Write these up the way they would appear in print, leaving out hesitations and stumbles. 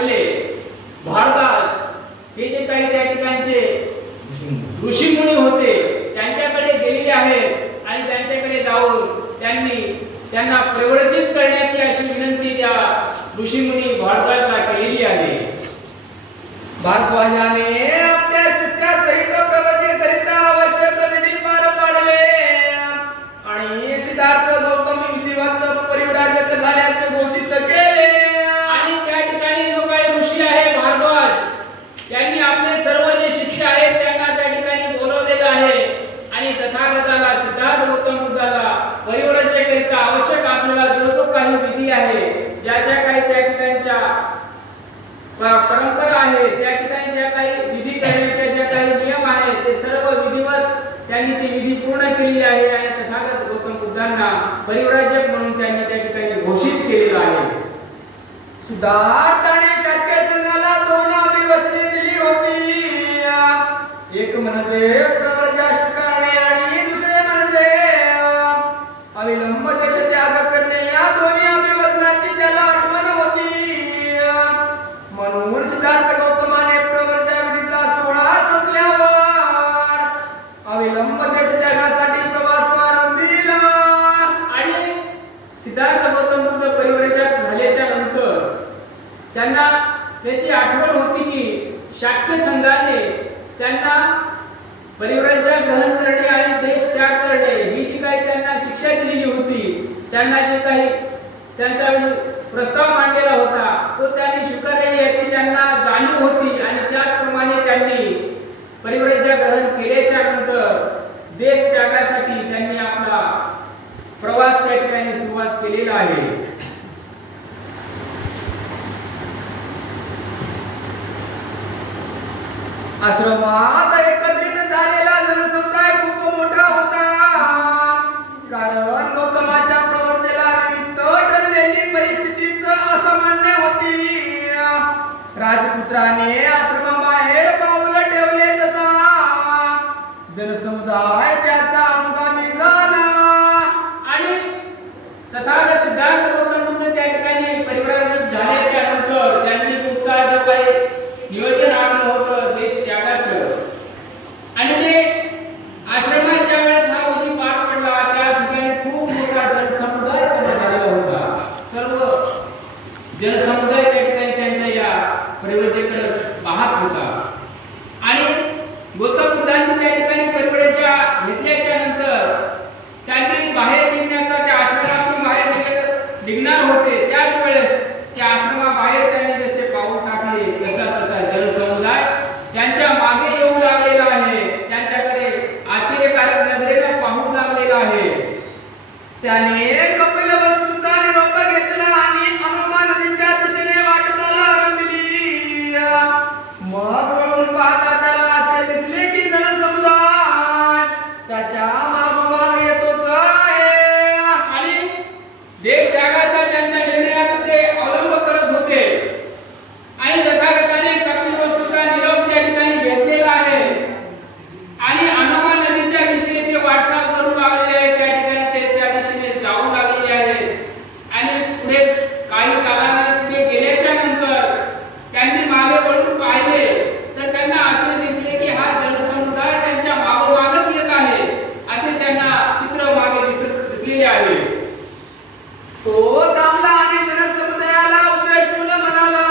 टाकले भारद्वाज हे जे काही त्या ठिकाणचे ऋषीमुनी होते त्यांच्याकडे गेलेले आहेत आणि त्यांच्याकडे जाऊन त्यांना प्रवृत्तित करण्याची अशी विनंती त्या ऋषीमुनी भारद्वाजला केलेली आहे. भारद्वाजाने आपल्या शिष्यासहित प्रवृत्तीकरिता आवश्यक विधी पार पाडले आणि सिद्धार्थ गौतम विधिवत परिव्राजक झाल्याचे घोषित केले. आणि त्या ठिकाणी जो काही ऋषी आहे भारद्वाज त्यांनी आपले सर्व जे शिष्य आहेत त्यांना त्या ठिकाणी बोलवलेलं आहे आणि तथागताला सिद्धार्थ गौतम बुद्धाला परिव्राजकाकरिता आवश्यक असलेला जो तो काही विधी आहे ज्या ज्या काही त्या ठिकाणच्या परंपरा आहे त्या ठिकाणी ज्या काही विधी करण्याचे ज्या काही नियम आहेत ते सर्व विधिवत त्यांनी ती विधी पूर्ण केलेली आहे आणि तथागत गौतम बुद्धांना परिव्राजक म्हणून त्यांनी त्या ठिकाणी घोषित केलेलं आहे. सिद्धार्थाने शाक्य संघाला दोन अभिवचने दिली होती. एक म्हणजे प्रव्रजा स्वीकारणे आणि दुसरे म्हणजे अविलंब देश त्याग करणे. या दोन्ही अभिवचनाची त्याला आठवण होती. म्हणून सिद्धार्थ गौतमाने प्रव्रजा विधीचा सोहळा संपल्यावर अविलंब देश त्यागासाठी प्रवास आरंभिला. आणि सिद्धार्थ गौतम बुद्ध परिव्राजक झाल्याच्या नंतर त्यांना त्याची आठवण होती की शाक्य संघाने त्यांना परिव्राजक ग्रहण करणे आणि देश त्याग करणे ही जी काही त्यांना शिक्षा दिलेली होती त्यांना जे काही त्यांचा प्रस्ताव मांडलेला होता तो त्यांनी स्वीकारले याची त्यांना जाणीव होती आणि त्याचप्रमाणे त्यांनी परिव्राजक ग्रहण केल्याच्या नंतर देश त्यागासाठी त्यांनी आपला प्रवास त्या ठिकाणी सुरुवात केलेला आहे. आश्रमात एकत्रित झालेला जनसमुदाय खूप मोठा होता. कारण गौतमाच्या प्रवचनाला निमित्त ठरलेली परिस्थितीच असामान्य होती. राजपुत्राने आश्रमाबाहेर पाऊल ठेवले तसा जनसमुदाय त्याचा अनुगामी झाला. आणि तथागत सिद्धार्थ गौतम बुद्ध त्या ठिकाणी परिव्राजक झाल्याच्या नंतर त्यांनी पुढचा जो काही नियोजन आखलं होतं देश त्यागाचं आणि ते आश्रमाच्या वेळेस हा विधी पार पडला त्या ठिकाणी खूप मोठा जनसमुदाय तयार झालेला होता. सर्व जनसमुदाय त्या ठिकाणी त्यांच्या या परिव्राजकाकडे पाहत होता. आणि गौतम बुद्धांनी त्या ठिकाणी परिव्राजक घेतल्याच्या नंतर त्यांनी बाहेर निघण्याचा त्या आश्रमातून बाहेर निघणार होते त्याच वेळेस त्या आश्रमाबाहेर त्यांनी जसे पाऊल टाकले तसा तसा जनसमुदाय त्यांच्या मागे येऊ लागलेला आहे. त्यांच्याकडे आश्चर्यकारक नजरेने पाहू लागलेला आहे. त्याने कपिलवस्तूचा निरोप घेतला आणि अममा नदीच्या दिशेने वाटचाल आरंभली. मग वळून पाहता त्याला असे दिसले की जनसमुदाय त्याच्या मागोमाग येतोच आहे. आणि देश त्यागाच्या त्यांच्या निर्णयाचा ते अवलंब करत होते आणि तथागताने कपिलवस्तूचा निरोप त्या ठिकाणी घेतलेला आहे आणि अनोमा नदीच्या दिशेने ते वाटचाल करू लागलेले आहेत. त्या ठिकाणी ते त्या दिशेने जाऊ लागलेले आहेत. आणि पुढे काही कालाने पुढे गेल्याच्या नंतर त्यांनी मागे वळून पाहिले तर त्यांना असे दिसले की हा जनसमुदाय त्यांच्या मागोमागच येत आहे असे त्यांना चित्र मागे दिसलेले आहे. तो थांबला आणि जनसमुदायाला उद्देशून म्हणाला,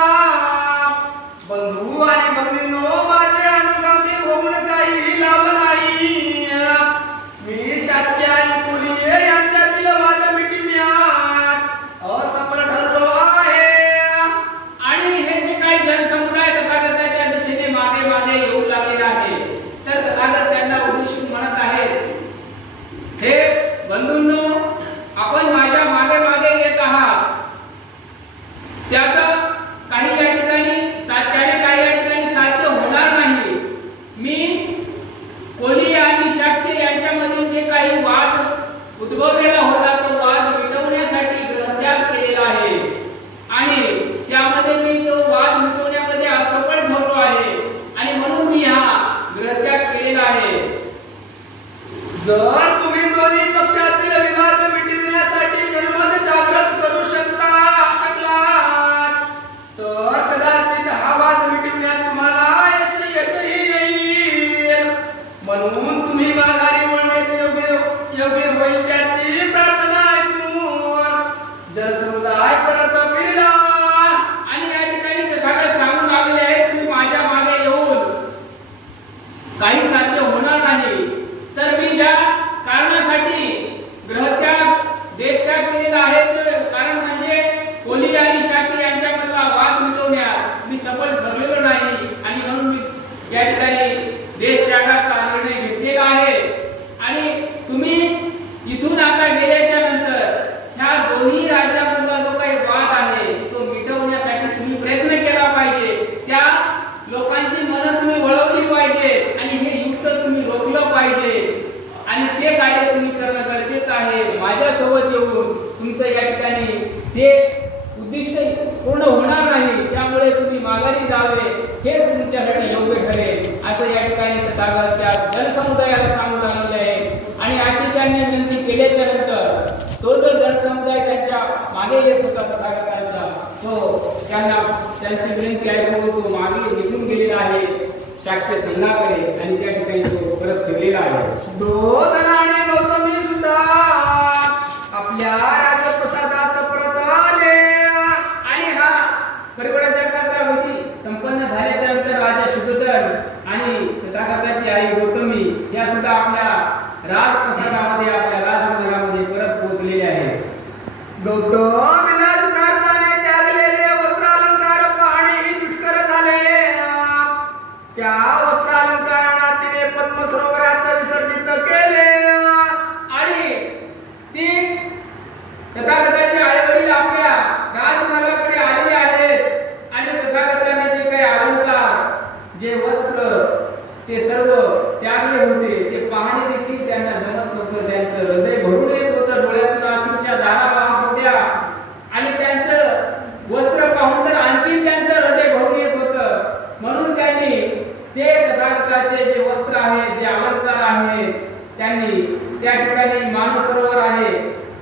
बंधू आणि भगिनींनो, माझे अनुगामी होऊन काही लाभ नाही. मी शाक्य आणि कुलीय यांच्यातील वाद मिटविण्यात असफल ठरलो आहे. आणि हे जे काही जनसमुदाय तथागताच्या दिशेने मागे मागे येऊ लागलेला आहे तर तथागत त्यांना उद्देशून म्हणत आहेत, हे बंधूंनो, आपण माझ्या मागे मागे येत आहात त्याचं काही या ठिकाणी साध्य होणार नाही. मी कोली आणि शाक्य यांच्यामधील जे काही वाद उद्भवलेला होता तो वाद मिटवण्यासाठी ग्रहत्याग केलेला आहे आणि त्यामध्ये मी तो वाद मिटवण्यामध्ये असफल ठरलो आहे आणि म्हणून मी हा ग्रहत्याग केलेला आहे. जर तुम्ही दोन्ही पक्षातील विवाद मिटविण्यासाठी जनमत जागृत करू शकलात तर कदाचित पाहिजे आणि हे युद्ध तुम्ही रोखलं पाहिजे आणि ते कार्य तुम्ही करणं गरजेचं आहे. माझ्यासोबत येऊन तुमचं या ठिकाणी ते उद्दिष्ट पूर्ण होणार नाही, त्यामुळे तुम्ही माघारी जावे हेच तुमच्यासाठी योग्य ठरेल असं या ठिकाणी तथागतच्या जनसमुदायाला सांगू लागले आहे. आणि अशी त्यांनी विनंती केल्याच्या नंतर तो जो जनसमुदाय त्यांच्या मागे येत होता तथागतांचा, तो त्यांची विनंती ऐकून तो मागे निघून गेलेला आहे शाक्य संघाकडे आणि त्या ठिकाणी तो परत फिरलेला आहे. सुद्धोधन आणि गौतमी सुद्धा आपल्या राजप्रसादात परत आले आणि हा परिवाराचा विधी संपन्न झाल्याच्या नंतर राजा शुद्धोधन आणि तथागताची आई गौतमी या सुद्धा आपल्या राजप्रसादामध्ये आपल्या राजमहालामध्ये परत पोहोचलेले आहेत. गौतमीला सिद्धार्थाने त्यागलेले वस्त्रालंकार पाहणे दुष्कर झाले. त्या वस्त्रालंकारांना तिने पद्म सरोवरात विसर्जित केले आणि ती तथागताचे आई वडील आपल्या राजमहालाकडे आलेले आहेत आणि तथागताने जे काही अलंकार जे वस्त्र ते सर्व त्यागले होते ते पाहणे देखील त्यांना जमत नव्हतं. त्यांचं हृदय भरून येत होतं, डोळ्यातून अश्रूच्या धारा वाहत होत्या आणि त्यांचं वस्त्र पाहून तर आणखी त्यांचं हृदय भरून येत होतं. म्हणून त्यांनी ते तथागताचे जे वस्त्र आहेत, जे अलंकार आहेत, त्यांनी त्या ठिकाणी मानसरोवर आहे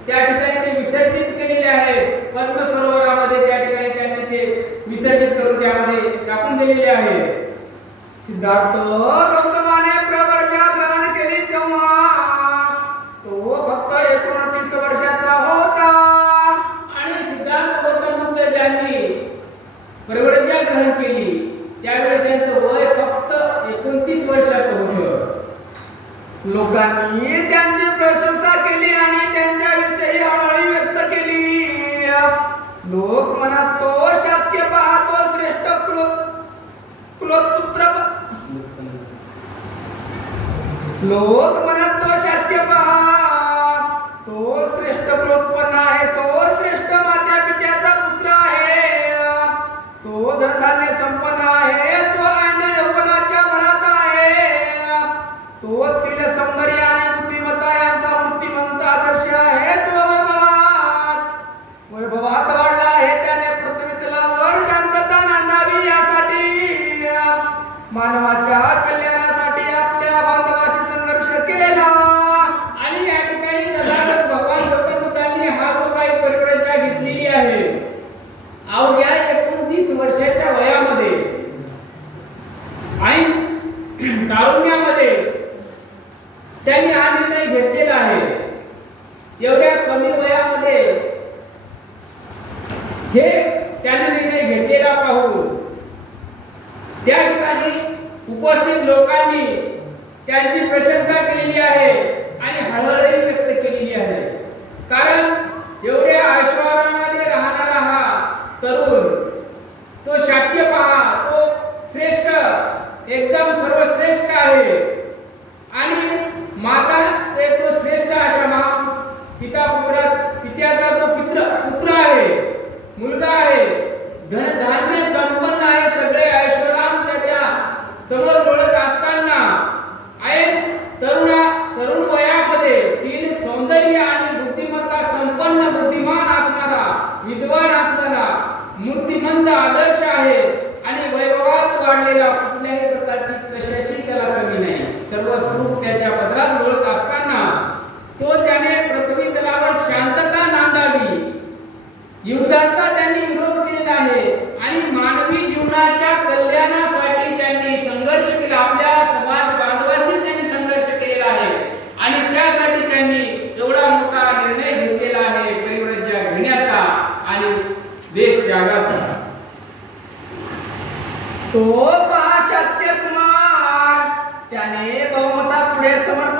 त्या ठिकाणी ते विसर्जित केलेले आहेत. पद्म सरोवरामध्ये त्या ठिकाणी त्यांनी ते विसर्जित करून त्यामध्ये टाकून दिलेले आहे. सिद्धार्थ गौतमाने प्रवर्जा ग्रहण केली तेव्हा तो फक्त 29 वर्षाचा होता. आणि सिद्धार्थ गौतम ज्यांनी प्रवर्जा ग्रहण केली त्यावेळी त्यांचं वय फक्त 29 वर्षाचं होतं. लोकांनी त्यांची प्रशंसा केली आणि त्यांच्याविषयी हळहळी व्यक्त केली. लोक म्हणत तो शाक्य पाहतो श्रेष्ठ कुलोत्पुत्र. लोक म्हणत तो शाक्य पहा तो श्रेष्ठ कुलोत्पन्न आहे, तो श्रेष्ठ मात्या पित्याचा पुत्र आहे, तो धनधान्य संपन्न आहे, तो अन्य यौवनाच्या भरात आहे, तो शील सौंदर्य आणि बुद्धिमत्ता यांचा मूर्तिमंत आदर्श आहे, तो वैभवात वाढला आहे. त्याने पृथ्वी तलावर शांतता नांदावी यासाठी मानवाच्या कल्याणासाठी आपल्या बांधवाशी संघर्ष केला. आणि या ठिकाणी तथागत भगवान गौतम बुद्धांनी हा जो काही परिव्राजा घेतलेली आहे अवघ्या 29 वर्षाच्या वयामध्ये आणि तारुण्यामध्ये त्यांनी हा निर्णय घेतलेला आहे. एवढ्या कमी वयामध्ये हे त्यांनी निर्णय घेतलेला पाहून त्या ठिकाणी उपस्थित लोकांनी त्यांची प्रशंसा केलेली आहे आणि हळहळही व्यक्त केलेली आहे. कारण एवढ्या ऐश्वर्यामध्ये राहणारा हा तरुण तो शाक्य पहा तो श्रेष्ठ एकदम सर्वश्रेष्ठ आहे आणि माता तो श्रेष्ठ अशा पित्याचा तो पुत्र आहे, मुलगा आहे, धनधान्य संपन्न आहे, सगळे ऐश्वर्याम त्याच्या समोर डोळत असताना तरुण वयामध्ये शील सौंदर्य आणि बुद्धिमत्ता संपन्न बुद्धिमान असणारा विद्वान असणारा मूर्तिमंत आदर्श आहे आणि वैभवात वाढलेला कुठल्याही प्रकारची कशाची त्याला कमी नाही. सर्व सुख त्याच्या पदरात लोळत असताना तो त्याने पृथ्वी तलावर शांतता नांदावी युद्धाचा त्यांनी विरोध केलेला आहे आणि मानवी जीवनाच्या कल्याणासाठी त्यांनी संघर्ष केला. आपल्या समाज बांधवाशी त्यांनी संघर्ष केलेला आहे आणि त्यासाठी त्यांनी एवढा मोठा निर्णय घेतलेला आहे परिव्राजा घेण्याचा आणि देश त्यागाचा. तो पहा शाक्य कुमार त्याने बहुमता पुढे समर्थ